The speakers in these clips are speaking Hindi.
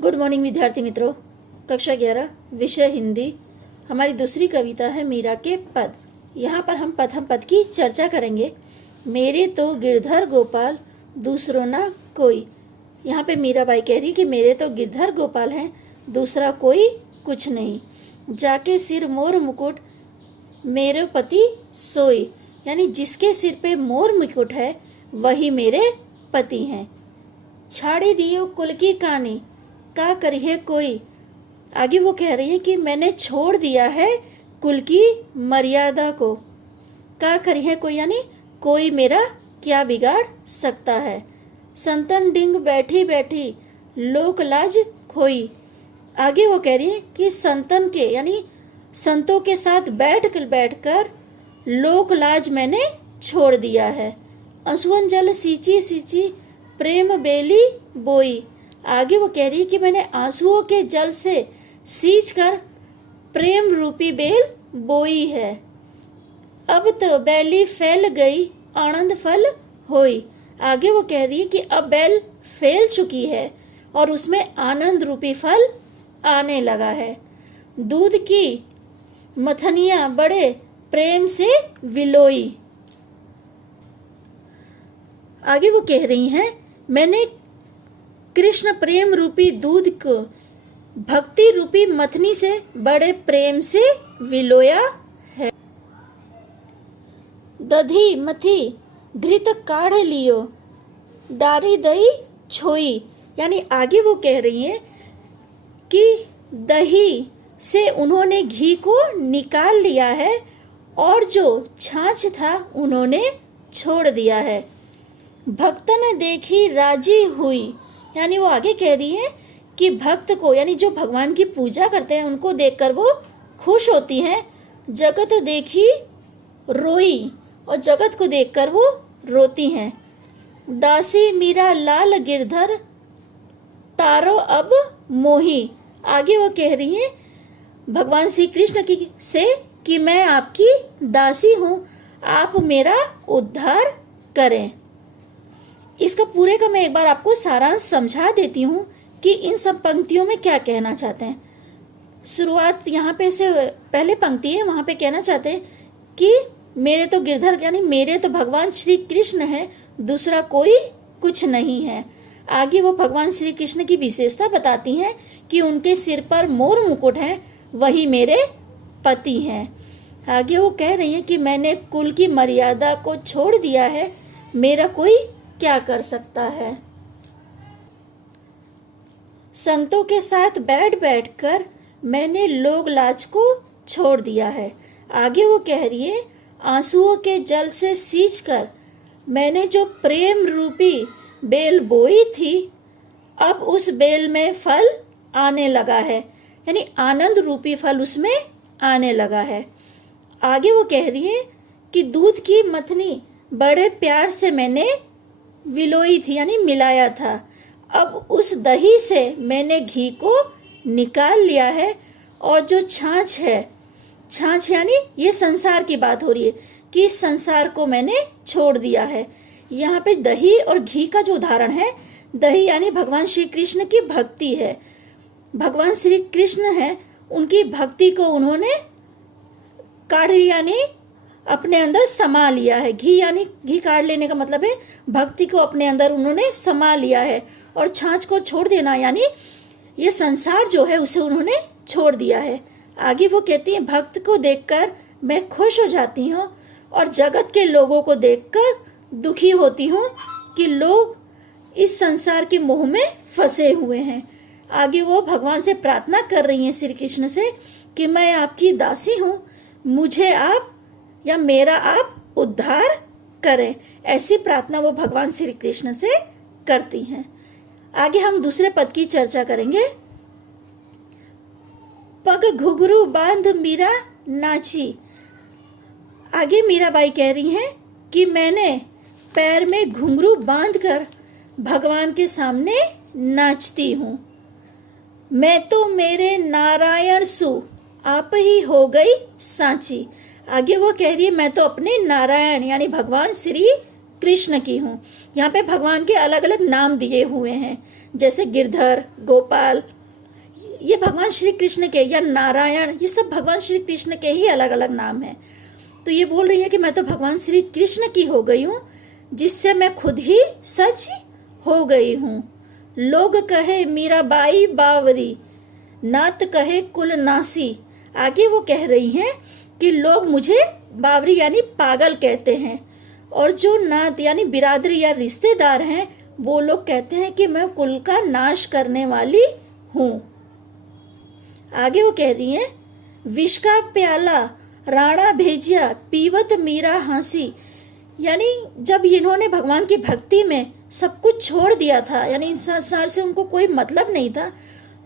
गुड मॉर्निंग विद्यार्थी मित्रों। कक्षा 11 विषय हिंदी। हमारी दूसरी कविता है मीरा के पद। यहाँ पर हम प्रथम पद की चर्चा करेंगे। मेरे तो गिरधर गोपाल दूसरों ना कोई। यहाँ पे मीराबाई कह रही कि मेरे तो गिरधर गोपाल हैं, दूसरा कोई कुछ नहीं। जाके सिर मोर मुकुट मेरे पति सोई, यानी जिसके सिर पे मोर मुकुट है वही मेरे पति हैं। छाड़ी दियो कुल की कहानी का करिए कोई। आगे वो कह रही है कि मैंने छोड़ दिया है कुल की मर्यादा को। का करिए कोई, यानी कोई मेरा क्या बिगाड़ सकता है। संतन डिंग बैठी बैठी लोक लाज खोई। आगे वो कह रही है कि संतन के यानी संतों के साथ बैठकर लोक लाज मैंने छोड़ दिया है। असुवन जल सींची सींची प्रेम बेली बोई। आगे वो कह रही है कि मैंने आंसुओं के जल से सींच कर प्रेम रूपी बेल बोई है। अब तो बेली फैल गई आनंद फल होई। आगे वो कह रही है कि अब बेल फैल चुकी है और उसमें आनंद रूपी फल आने लगा है। दूध की मथनियां बड़े प्रेम से विलोई। आगे वो कह रही हैं, मैंने कृष्ण प्रेम रूपी दूध को भक्ति रूपी मथनी से बड़े प्रेम से विलोया है। दधी मथी घृत काढ़ लियो डारी दही छोई। यानी आगे वो कह रही है कि दही से उन्होंने घी को निकाल लिया है और जो छाछ था उन्होंने छोड़ दिया है। भक्तन देखी राजी हुई। यानी वो आगे कह रही है कि भक्त को यानी जो भगवान की पूजा करते हैं उनको देखकर वो खुश होती हैं। जगत देखी रोई और जगत को देखकर वो रोती हैं। दासी मीरा लाल गिरधर तारो अब मोही। आगे वो कह रही है भगवान श्री कृष्ण की से कि मैं आपकी दासी हूँ, आप मेरा उद्धार करें। इसका पूरे का मैं एक बार आपको सारांश समझा देती हूँ कि इन सब पंक्तियों में क्या कहना चाहते हैं। शुरुआत यहाँ पे से पहले पंक्ति है, वहाँ पे कहना चाहते हैं कि मेरे तो गिरधर यानी मेरे तो भगवान श्री कृष्ण है, दूसरा कोई कुछ नहीं है। आगे वो भगवान श्री कृष्ण की विशेषता बताती हैं कि उनके सिर पर मोर मुकुट है, वही मेरे पति हैं। आगे वो कह रही हैं कि मैंने कुल की मर्यादा को छोड़ दिया है, मेरा कोई क्या कर सकता है। संतों के साथ बैठकर मैंने लोक लाज को छोड़ दिया है। आगे वो कह रही है आंसुओं के जल से सींचकर मैंने जो प्रेम रूपी बेल बोई थी, अब उस बेल में फल आने लगा है, यानी आनंद रूपी फल उसमें आने लगा है। आगे वो कह रही है कि दूध की मथनी बड़े प्यार से मैंने विलोई थी, यानी मिलाया था। अब उस दही से मैंने घी को निकाल लिया है और जो छाछ है, छाछ यानी ये संसार की बात हो रही है कि इस संसार को मैंने छोड़ दिया है। यहाँ पे दही और घी का जो उदाहरण है, दही यानी भगवान श्री कृष्ण की भक्ति है। भगवान श्री कृष्ण है, उनकी भक्ति को उन्होंने काढ़ यानी अपने अंदर समा लिया है। घी यानी घी काढ़ लेने का मतलब है भक्ति को अपने अंदर उन्होंने समा लिया है। और छाछ को छोड़ देना यानी ये संसार जो है उसे उन्होंने छोड़ दिया है। आगे वो कहती है भक्त को देखकर मैं खुश हो जाती हूँ और जगत के लोगों को देखकर दुखी होती हूँ कि लोग इस संसार के मोह में फंसे हुए हैं। आगे वो भगवान से प्रार्थना कर रही हैं श्री कृष्ण से कि मैं आपकी दासी हूँ, मुझे आप या मेरा आप उद्धार करें। ऐसी प्रार्थना वो भगवान श्री कृष्ण से करती हैं। आगे हम दूसरे पद की चर्चा करेंगे। पग घुघरू बांध मीरा नाची। आगे मीराबाई कह रही हैं कि मैंने पैर में घुंघरू बांधकर भगवान के सामने नाचती हूँ। मैं तो मेरे नारायण सु आप ही हो गई सांची। आगे वो कह रही है मैं तो अपने नारायण यानी भगवान श्री कृष्ण की हूँ। यहाँ पे भगवान के अलग अलग नाम दिए हुए हैं, जैसे गिरधर, गोपाल, ये भगवान श्री कृष्ण के, या नारायण, ये सब भगवान श्री कृष्ण के ही अलग अलग नाम हैं। तो ये बोल रही है कि मैं तो भगवान श्री कृष्ण की हो गई हूँ, जिससे मैं खुद ही सच हो गई हूँ। लोग कहे मीराबाई बावरी, नात कहे कुल नासी। आगे वो कह रही हैं कि लोग मुझे बावरी यानी पागल कहते हैं, और जो नात यानी बिरादरी या रिश्तेदार हैं, वो लोग कहते हैं कि मैं कुल का नाश करने वाली हूँ। आगे वो कह रही हैं, विष का प्याला राणा भेजिया, पीवत मीरा हंसी। यानी जब इन्होंने भगवान की भक्ति में सब कुछ छोड़ दिया था, यानी इस संसार से उनको कोई मतलब नहीं था,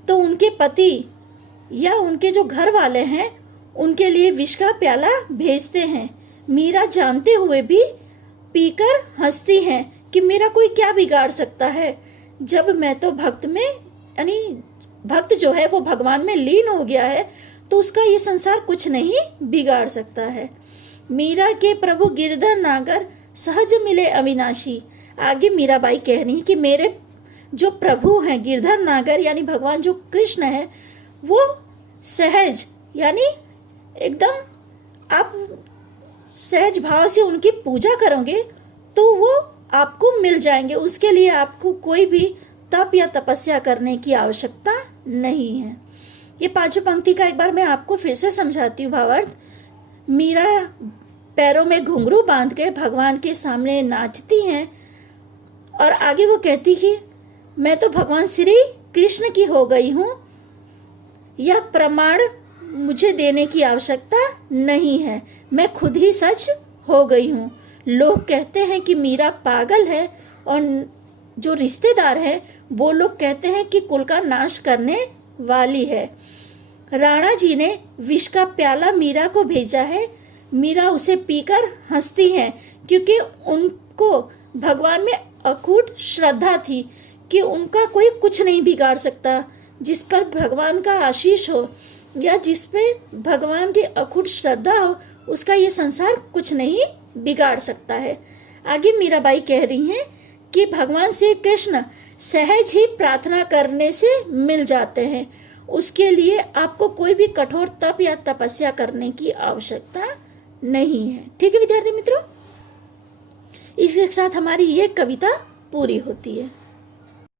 तो उनके पति या उनके जो घर वाले हैं उनके लिए विष का प्याला भेजते हैं। मीरा जानते हुए भी पीकर हंसती हैं कि मेरा कोई क्या बिगाड़ सकता है, जब मैं तो भक्त में, यानी भक्त जो है वो भगवान में लीन हो गया है, तो उसका ये संसार कुछ नहीं बिगाड़ सकता है। मीरा के प्रभु गिरधर नागर सहज मिले अविनाशी। आगे मीराबाई कह रही है कि मेरे जो प्रभु हैं गिरधर नागर यानी भगवान जो कृष्ण है, वो सहज यानी एकदम आप सहज भाव से उनकी पूजा करोगे तो वो आपको मिल जाएंगे। उसके लिए आपको कोई भी तप या तपस्या करने की आवश्यकता नहीं है। ये पांचों पंक्ति का एक बार मैं आपको फिर से समझाती हूँ भावार्थ। मीरा पैरों में घुंघरू बांध के भगवान के सामने नाचती हैं, और आगे वो कहती कि मैं तो भगवान श्री कृष्ण की हो गई हूँ, यह प्रमाण मुझे देने की आवश्यकता नहीं है, मैं खुद ही सच हो गई हूँ। लोग कहते हैं कि मीरा पागल है, और जो रिश्तेदार है वो लोग कहते हैं कि कुल का नाश करने वाली है। राणा जी ने विष का प्याला मीरा को भेजा है, मीरा उसे पीकर हंसती है, क्योंकि उनको भगवान में अकूट श्रद्धा थी कि उनका कोई कुछ नहीं बिगाड़ सकता। जिस पर भगवान का आशीष हो या जिस पे भगवान की अकूट श्रद्धा हो, उसका ये संसार कुछ नहीं बिगाड़ सकता है। आगे मीराबाई कह रही हैं कि भगवान श्री कृष्ण सहज ही प्रार्थना करने से मिल जाते हैं, उसके लिए आपको कोई भी कठोर तप या तपस्या करने की आवश्यकता नहीं है। ठीक है विद्यार्थी मित्रों, इसके साथ हमारी ये कविता पूरी होती है।